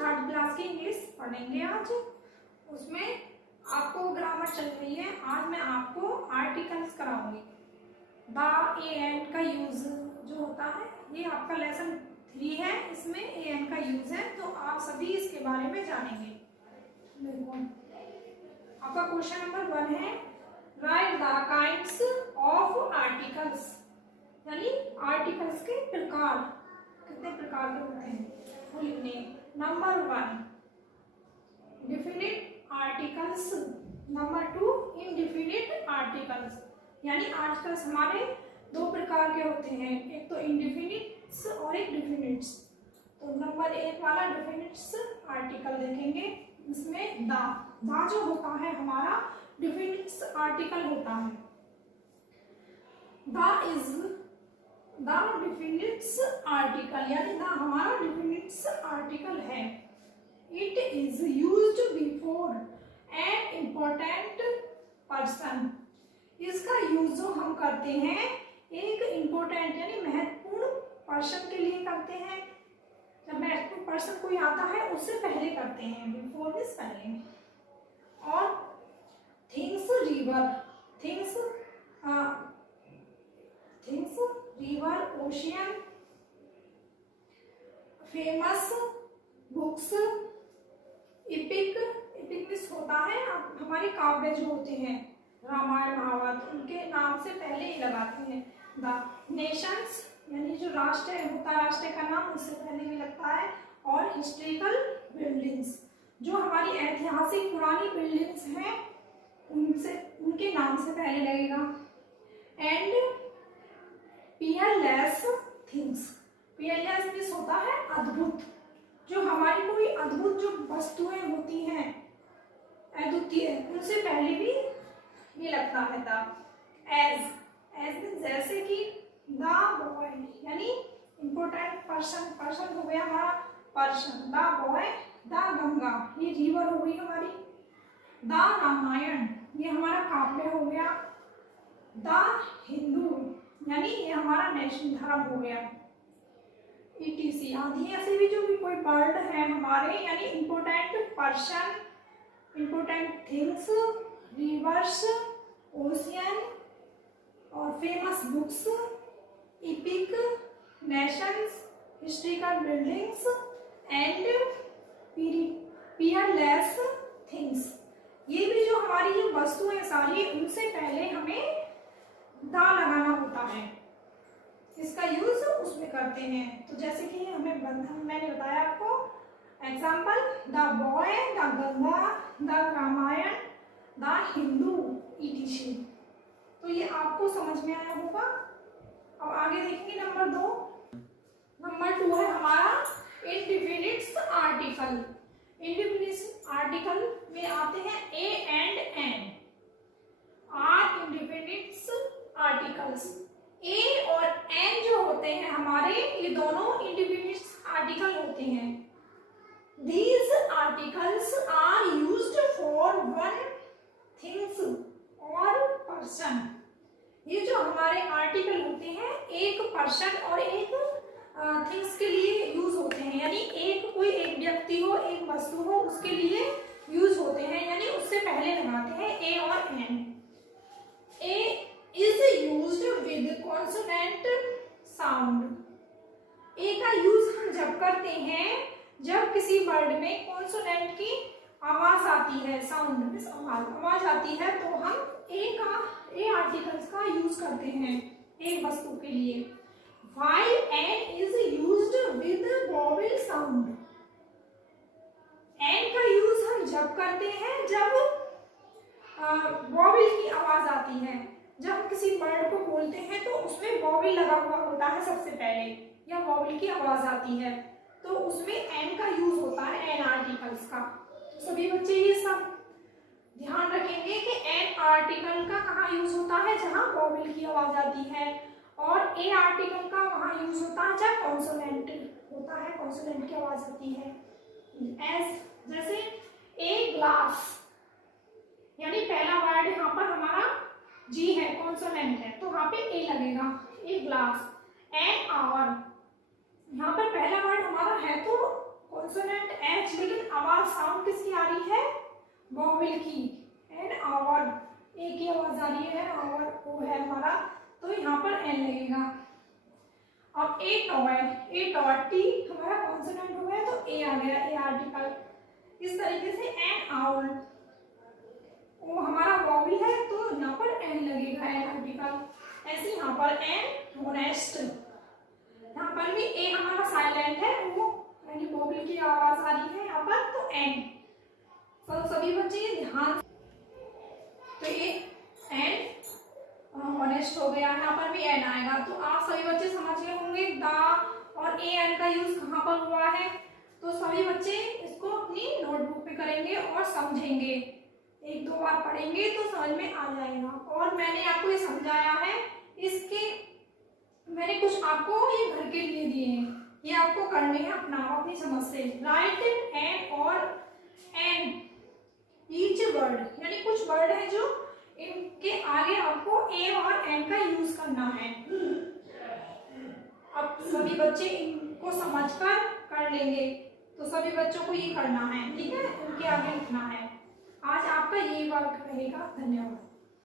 Third class की English पढ़ेंगे आज। उसमें आपको ग्रामर चल रही है, आज मैं आपको आर्टिकल्स कराऊंगी। द ए एंड का यूज जो होता है, ये आपका लेसन 3 है, इसमें ए एंड का यूज है, तो आप सभी इसके बारे में जानेंगे। देखो आपका क्वेश्चन नंबर 1 है, right the kinds of articles, यानी आर्टिकल्स के प्रकार, कितने प्रकार के होते हैं वो लिखने। Number 1 definite articles, number 2 indefinite articles, यानी आर्टिकल्स हमारे 2 प्रकार के होते हैं, एक तो इनडिफिनिट्स और एक डिफिनिट्स। तो नंबर 1 वाला डिफिनिट्स आर्टिकल देखेंगे, इसमें द जो होता है हमारा डिफिनिट्स आर्टिकल होता है। द इज द डिफिनिट्स आर्टिकल, यानी द हमारा डिफिनिट्स आर्टिकल है। It is used before an important person, इसका यूज जो हम करते हैं एक इम्पोर्टेंट यानी महत्वपूर्ण पर्सन के लिए करते हैं। जब महत्वपूर्ण पर्सन कोई आता है उससे पहले करते हैं, बिफोर मींस पहले। और things river, things river, ocean, famous, books, EPIC means होता है हमारे काव्य जो होते हैं रामायण महाभारत, उनके नाम से पहले ही लगाते हैं। द नेशंस यानी जो राष्ट्र होता है, राष्ट्र का नाम उससे पहले भी लगता है। और हिस्ट्रिकल बिल्डिंग्स, जो हमारी ऐतिहासिक पुरानी बिल्डिंग्स हैं उनसे उनके नाम से पहले लगेगा। And peerless things, peerless means होता है अद्भुत, जो हमारी कोई अद्भुत जो वस्तुएं होती हैं अद्वितीय, उनसे पहले भी ये लगता है था। एज मींस जैसे कि द बॉय, यानी इम्पोर्टेंट पर्सन हो गया हमारा person. The boy, the Ganga, ये रिवर हो गई हमारी। द रामायण, ये हमारा काव्य हो गया। द हिंदू, यानी ये हमारा नेशन धर्म हो गया। ETC आदि ऐसे भी जो भी कोई वर्ड है हमारे, यानी important person, important things, rivers, ocean और famous books, epic, nations, historical buildings and peerless things, ये भी जो हमारी ये वस्तुएं सारी, उनसे पहले हमें दा लगाना होता है, इसका यूज उसमें करते हैं। तो जैसे कि मैंने बताया आपको example, the boy, the Ganga, the Ramayan, the Hindu, ETC। तो ये आपको समझ में आया होगा। अब आगे देखेंगे नंबर 2। नंबर 2 है हमारा इनडिफिनिट्स आर्टिकल। इनडिफिनिट्स आर्टिकल में आते हैं a and an, are indefinites articles. A और एन जो होते हैं हमारे, ये दोनों इनडिफिनिट्स आर्टिकल होते हैं। These articles are used for one things or person। ये जो हमारे आर्टिकल होते हैं एक पर्सन और एक थिंग्स के लिए यूज होते हैं, यानी एक व्यक्ति हो, एक वस्तु हो, उसके लिए यूज होते हैं, यानी उससे पहले लगाते हैं ए और an. A is used with consonant sound, a का यूज हम जब करते हैं जब किसी वर्ड में कॉन्सोनेंट की आवाज आती है, साउंड मींस आवाज आती है, तो हम ए आर्टिकल्स का यूज करते हैं एक वस्तु के लिए। While an is used with vowel sound, an का यूज हम जब करते हैं जब वॉवेल की आवाज आती है। जब हम किसी वर्ड को बोलते हैं तो उसमें वॉवेल लगा हुआ होता है सबसे पहले, या वॉवेल की आवाज आती है, तो उसमें एन का यूज होता है, एन आर्टिकल्स का। तो सभी बच्चे ये सब ध्यान रखेंगे कि एन आर्टिकल का कहाँ यूज होता है, जहां वॉवेल की आवाज आती है, और ए आर्टिकल का वहां यूज होता है जब कॉन्सोनेंट होता है, कॉन्सोनेंट की आवाज आती है। एज जैसे ए ग्लास, यानी पहला वर्ड यहाँ पर हमारा जी है, कॉन्सोनेंट है, तो वहां पे ए लगेगा, ए ग्लास। एन आवर, यहाँ पर पहला वर्ड हमारा है तो कॉन्सोनेंट एच आवाज साउंड किसकी आ रही है? वॉवेल की। एंड आवर, ए की आवाज आ रही है, आवर ओ है हमारा, तो यहाँ पर एन लगेगा। अब ए टॉय, टी हमारा कॉन्सोनेंट हो गया तो ए आ गया, ए आर्टिकल। इस तरीके से एन आउल, वो हमारा वॉवेल है तो यहाँ पर एन लगेगा, एन आर्टिकल। ऐसे यहाँ पर एन होनेस्ट, यहाँ पर भी ए हमारा साइलेंट है, वो यानी वॉवेल की आवाज आ रही है यहाँ पर, तो एन। तो सभी बच्चे ये ध्यान, तो ये एन ऑनेस्ट हो गया, यहाँ पर भी एन आएगा। तो आप सभी बच्चे समझ गए होंगे द और ए एन का यूज कहाँ पर हुआ है। तो सभी बच्चे इसको अपनी नोटबुक पे करेंगे और समझेंगे, एक दो बार पढ़ेंगे तो समझ में आ जाएगा। और मैंने आपको ये समझाया है, इसके मैंने कुछ आपको ये घर के लिए दिए हैं, ये आपको करने हैं अपना अपनी समझ से। राइट एन और एन ईच वर्ड, यानी कुछ वर्ड है जो इनके आगे आपको ए और एन का यूज करना है। अब सभी बच्चे इनको समझकर कर लेंगे, तो सभी बच्चों को ये करना है, ठीक है, उनके आगे लिखना है। आज आपका ये वर्क रहेगा। धन्यवाद।